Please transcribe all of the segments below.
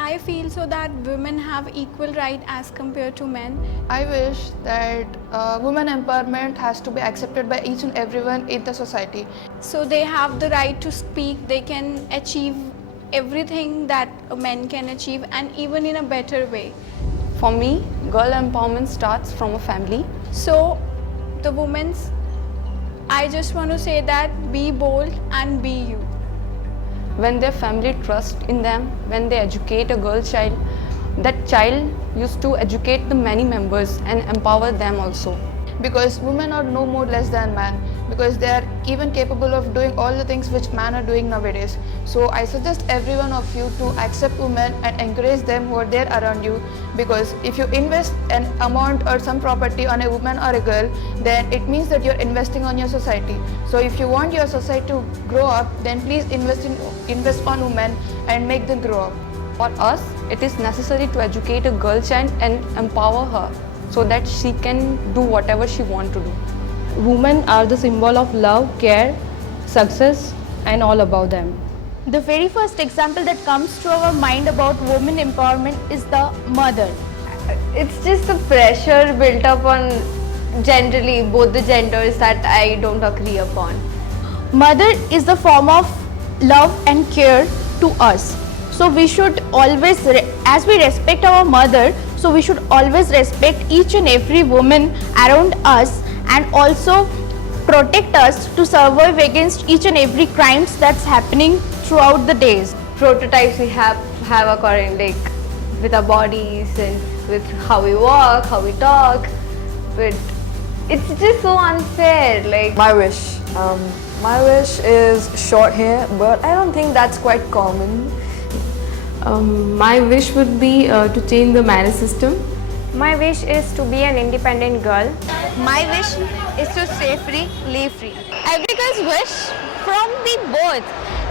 I feel so that women have equal right as compared to men. I wish that women empowerment has to be accepted by each and everyone in the society. So they have the right to speak, they can achieve everything that a man can achieve and even in a better way. For me, girl empowerment starts from a family. So the women's, I just want to say that be bold and be you. When their family trusts in them, when they educate a girl child, that child used to educate the many members and empower them also. Because women are no more less than man, because they are even capable of doing all the things which men are doing nowadays. So I suggest every one of you to accept women and encourage them who are there around you, because if you invest an amount or some property on a woman or a girl, then it means that you're investing on your society. So if you want your society to grow up, then please invest on women and make them grow up. For us, it is necessary to educate a girl child and empower her so that she can do whatever she wants to do. Women are the symbol of love, care, success, and all about them. The very first example that comes to our mind about women empowerment is the mother. It's just the pressure built up on generally both the genders that I don't agree upon. Mother is the form of love and care to us. So we should always, as we respect our mother, so we should always respect each and every woman around us and also protect us to survive against each and every crimes that's happening throughout the days. Prototypes we have according like with our bodies and with how we walk, how we talk, but it's just so unfair. Like My wish is short hair, but I don't think that's quite common. My wish would be to change the marriage system. My wish is to be an independent girl. my wish is to stay free, live free. Every girl's wish from the birth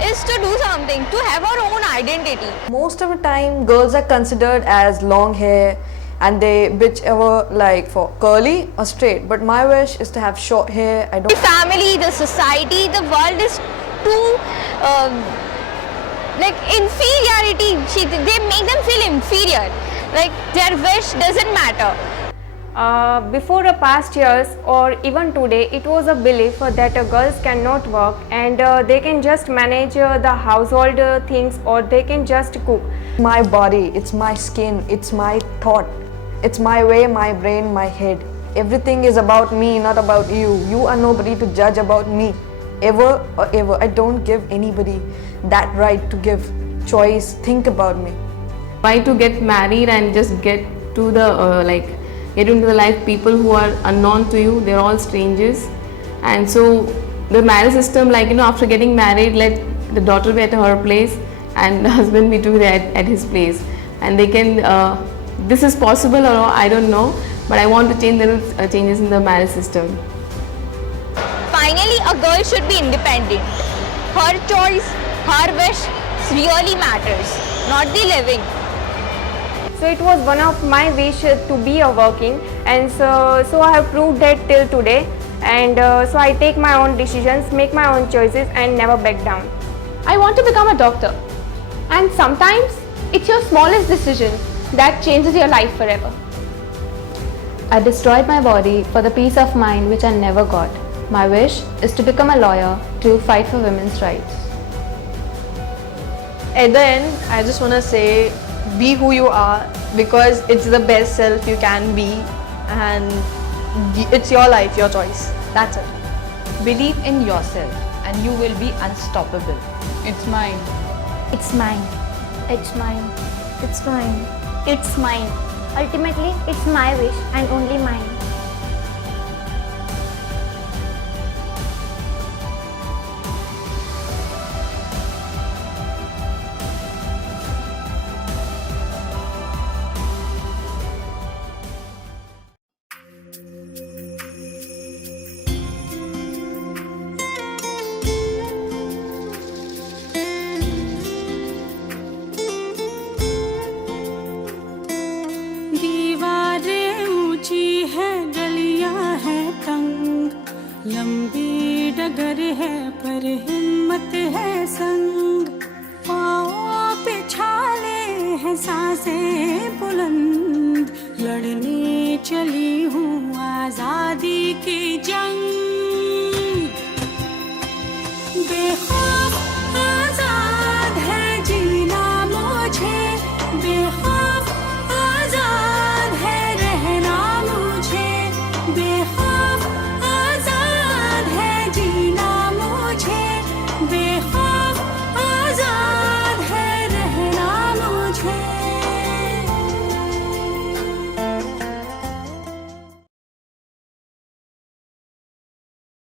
is to do something, to have her own identity. Most of the time, girls are considered as long hair and they whichever like for curly or straight. But my wish is to have short hair. I don't. The family, the society, the world is too like inferiority. They make them feel inferior. Like their wish doesn't matter. Before the past years or even today, it was a belief that girls cannot work and they can just manage the household things or they can just cook. My body, it's my skin, it's my thought, it's my way, my brain, my head. Everything is about me, not about you. You are nobody to judge about me, ever or ever. I don't give anybody that right to give choice, think about me. Why to get married and just get to the get into the life people who are unknown to you, they're all strangers. And so the marriage system, after getting married, let the daughter be at her place and the husband be to at his place, and they can this is possible or not, I don't know, but I want to change the changes in the marriage system. Finally, a girl should be independent. Her choice, her wish really matters, not the living. So it was one of my wish to be a working, and so I have proved that till today, and so I take my own decisions, make my own choices and never back down. I want to become a doctor. And sometimes it's your smallest decision that changes your life forever. I destroyed my body for the peace of mind which I never got. My wish is to become a lawyer to fight for women's rights. At the end, I just want to say, be who you are, because it's the best self you can be, and it's your life, your choice. That's it. Believe in yourself and you will be unstoppable. It's mine. It's mine. It's mine. It's mine. It's mine. Ultimately, it's my wish and only mine. लंबी डगर है पर हिम्मत है संग, पाँव पे छाले है सांसें बुलंद, लड़ने चली हूँ आजादी की जंग।